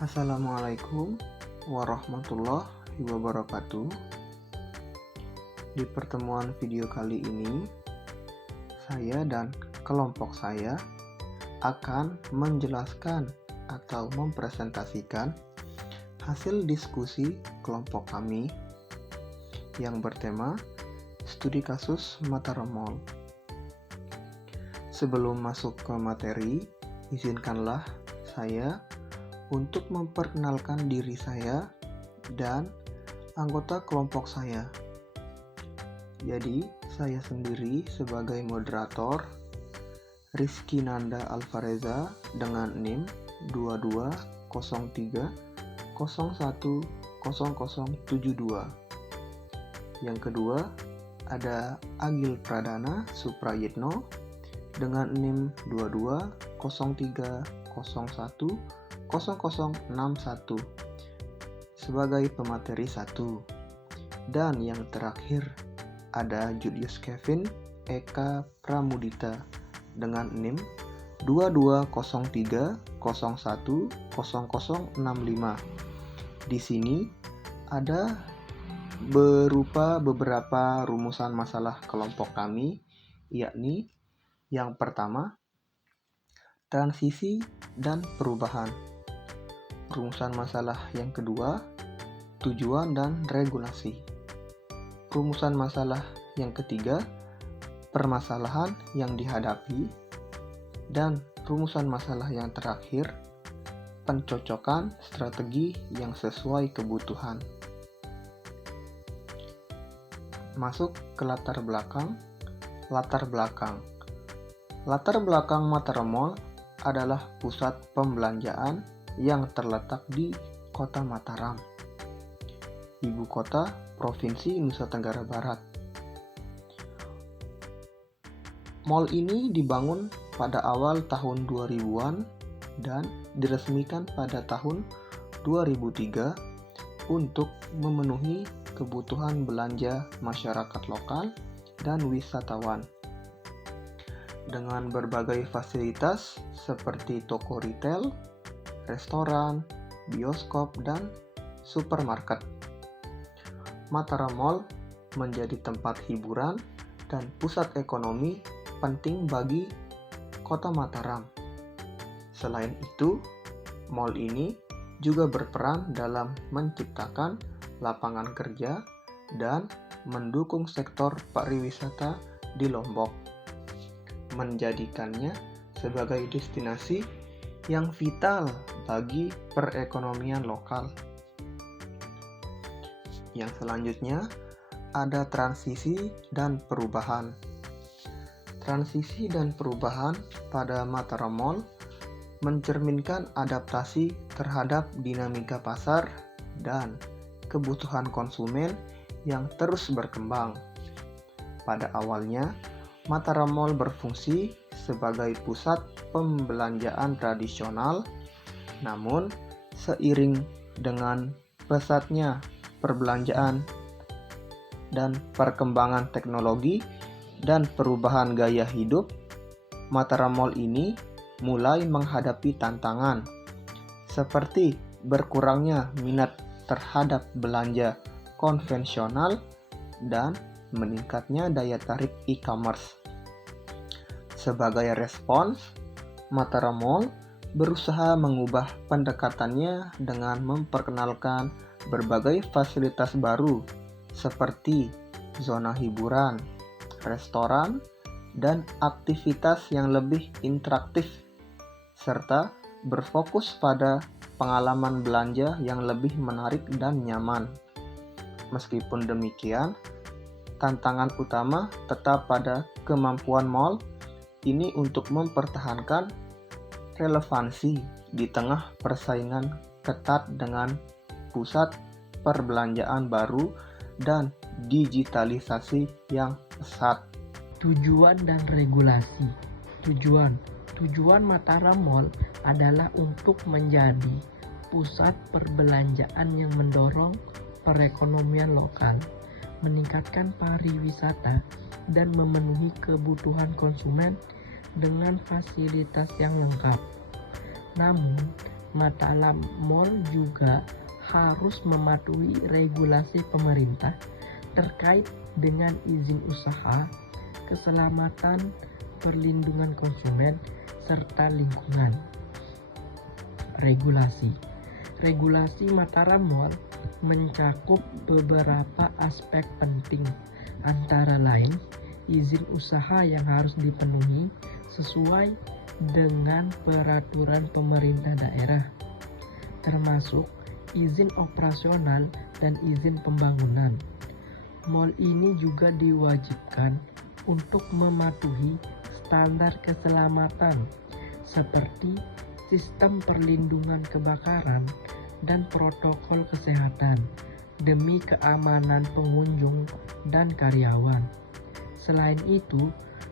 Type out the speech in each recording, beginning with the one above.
Assalamualaikum warahmatullahi wabarakatuh. Di pertemuan video kali ini, saya dan kelompok saya akan menjelaskan atau mempresentasikan hasil diskusi kelompok kami yang bertema studi kasus Mataram Mall. Sebelum masuk ke materi, izinkanlah saya untuk memperkenalkan diri saya dan anggota kelompok saya. Jadi, saya sendiri sebagai moderator, Rizky Nanda Alvareza dengan NIM 2203010072. Yang kedua, ada Agil Pradana Suprayitno dengan NIM 2203010061 sebagai pemateri 1. Dan yang terakhir ada Julius Kevin Eka Pramudita dengan NIM 2203010065. Di sini ada berupa beberapa rumusan masalah kelompok kami, yakni yang pertama, transisi dan perubahan. Rumusan masalah yang kedua, tujuan dan regulasi. Rumusan masalah yang ketiga, permasalahan yang dihadapi. Dan rumusan masalah yang terakhir, pencocokan strategi yang sesuai kebutuhan. Masuk ke latar belakang. Latar belakang Mataram Mall adalah pusat pembelanjaan yang terletak di Kota Mataram, ibu kota Provinsi Nusa Tenggara Barat. Mall ini dibangun pada awal tahun 2000-an dan diresmikan pada tahun 2003 untuk memenuhi kebutuhan belanja masyarakat lokal dan wisatawan. Dengan berbagai fasilitas seperti toko retail, restoran, bioskop, dan supermarket. Mataram Mall menjadi tempat hiburan dan pusat ekonomi penting bagi Kota Mataram. Selain itu, mall ini juga berperan dalam menciptakan lapangan kerja dan mendukung sektor pariwisata di Lombok, menjadikannya sebagai destinasi yang vital bagi perekonomian lokal. Yang selanjutnya ada transisi dan perubahan. Transisi dan perubahan pada Mataram Mall mencerminkan adaptasi terhadap dinamika pasar dan kebutuhan konsumen yang terus berkembang. Pada awalnya, Mataram Mall berfungsi sebagai pusat pembelanjaan tradisional, namun seiring dengan pesatnya perbelanjaan dan perkembangan teknologi dan perubahan gaya hidup, Mataram Mall ini mulai menghadapi tantangan seperti berkurangnya minat terhadap belanja konvensional dan meningkatnya daya tarik e-commerce. Sebagai respons, Mataram Mall berusaha mengubah pendekatannya dengan memperkenalkan berbagai fasilitas baru seperti zona hiburan, restoran, dan aktivitas yang lebih interaktif, serta berfokus pada pengalaman belanja yang lebih menarik dan nyaman. Meskipun demikian, tantangan utama tetap pada kemampuan mall ini untuk mempertahankan relevansi di tengah persaingan ketat dengan pusat perbelanjaan baru dan digitalisasi yang pesat. Tujuan dan regulasi. Tujuan Mataram Mall adalah untuk menjadi pusat perbelanjaan yang mendorong perekonomian lokal, meningkatkan pariwisata, dan memenuhi kebutuhan konsumen dengan fasilitas yang lengkap. Namun, Mataram Mall juga harus mematuhi regulasi pemerintah terkait dengan izin usaha, keselamatan, perlindungan konsumen, serta lingkungan. Regulasi Mataram Mall mencakup beberapa aspek penting, antara lain izin usaha yang harus dipenuhi sesuai dengan peraturan pemerintah daerah, termasuk izin operasional dan izin pembangunan. Mall ini juga diwajibkan untuk mematuhi standar keselamatan seperti sistem perlindungan kebakaran dan protokol kesehatan demi keamanan pengunjung dan karyawan. Selain itu,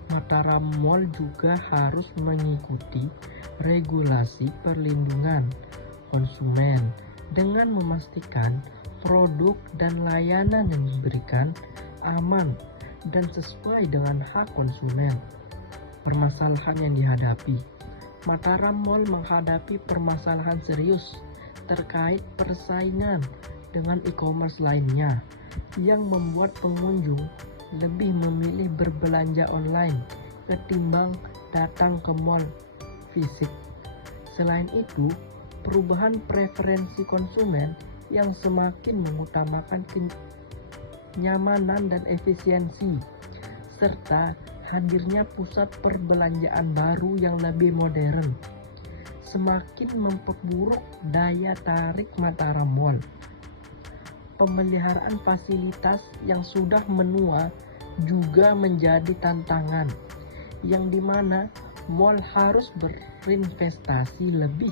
Mataram Mall juga harus mengikuti regulasi perlindungan konsumen dengan memastikan produk dan layanan yang diberikan aman dan sesuai dengan hak konsumen. Permasalahan yang dihadapi. Mataram Mall menghadapi permasalahan serius terkait persaingan dengan e-commerce lainnya yang membuat pengunjung lebih memilih berbelanja online ketimbang datang ke mall fisik. Selain itu, perubahan preferensi konsumen yang semakin mengutamakan kenyamanan dan efisiensi, serta hadirnya pusat perbelanjaan baru yang lebih modern, semakin memperburuk daya tarik Mataram Mall. Pemeliharaan fasilitas yang sudah menua juga menjadi tantangan, yang dimana mall harus berinvestasi lebih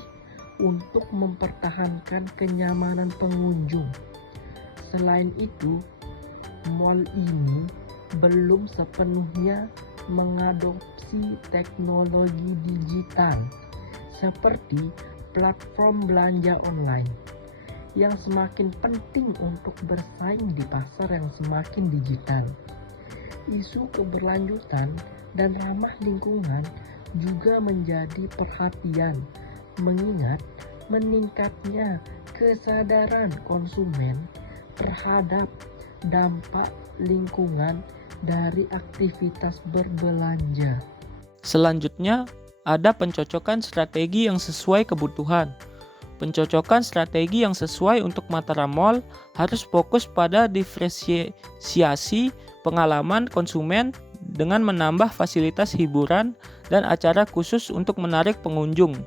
untuk mempertahankan kenyamanan pengunjung. Selain itu, mall ini belum sepenuhnya mengadopsi teknologi digital seperti platform belanja online yang semakin penting untuk bersaing di pasar yang semakin digital. Isu keberlanjutan dan ramah lingkungan juga menjadi perhatian, mengingat meningkatnya kesadaran konsumen terhadap dampak lingkungan dari aktivitas berbelanja. Selanjutnya, ada pencocokan strategi yang sesuai kebutuhan. Pencocokan strategi yang sesuai untuk Mataram Mall harus fokus pada diferensiasi pengalaman konsumen dengan menambah fasilitas hiburan dan acara khusus untuk menarik pengunjung.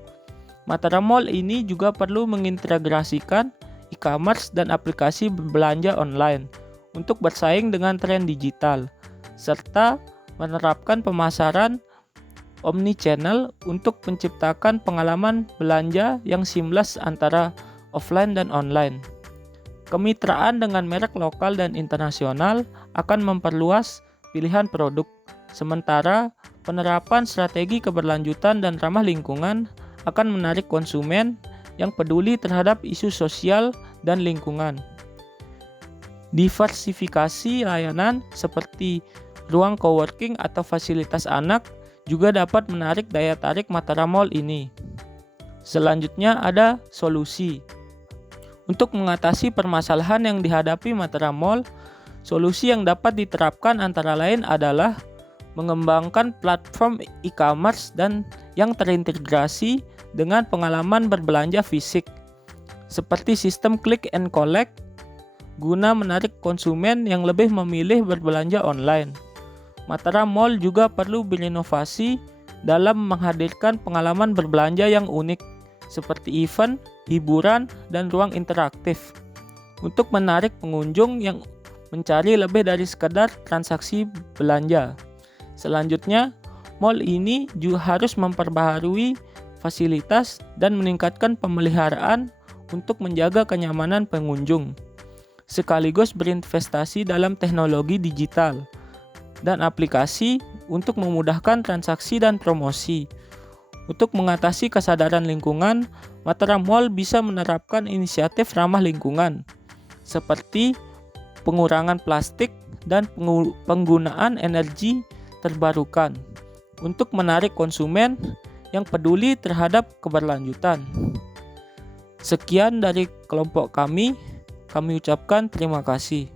Mataram Mall ini juga perlu mengintegrasikan e-commerce dan aplikasi berbelanja online untuk bersaing dengan tren digital, serta menerapkan pemasaran omnichannel untuk menciptakan pengalaman belanja yang seamless antara offline dan online. Kemitraan dengan merek lokal dan internasional akan memperluas pilihan produk, sementara penerapan strategi keberlanjutan dan ramah lingkungan akan menarik konsumen yang peduli terhadap isu sosial dan lingkungan. Diversifikasi layanan seperti ruang coworking atau fasilitas anak juga dapat menarik daya tarik Mataram Mall ini. Selanjutnya ada solusi. Untuk mengatasi permasalahan yang dihadapi Mataram Mall, solusi yang dapat diterapkan antara lain adalah mengembangkan platform e-commerce dan yang terintegrasi dengan pengalaman berbelanja fisik, seperti sistem click and collect, guna menarik konsumen yang lebih memilih berbelanja online. Mataram Mall juga perlu berinovasi dalam menghadirkan pengalaman berbelanja yang unik, seperti event, hiburan, dan ruang interaktif, untuk menarik pengunjung yang mencari lebih dari sekedar transaksi belanja. Selanjutnya, mall ini juga harus memperbaharui fasilitas dan meningkatkan pemeliharaan untuk menjaga kenyamanan pengunjung, sekaligus berinvestasi dalam teknologi digital dan aplikasi untuk memudahkan transaksi dan promosi. Untuk mengatasi kesadaran lingkungan, Mataram Mall bisa menerapkan inisiatif ramah lingkungan, seperti pengurangan plastik dan penggunaan energi terbarukan, untuk menarik konsumen yang peduli terhadap keberlanjutan. Sekian dari kelompok kami ucapkan terima kasih.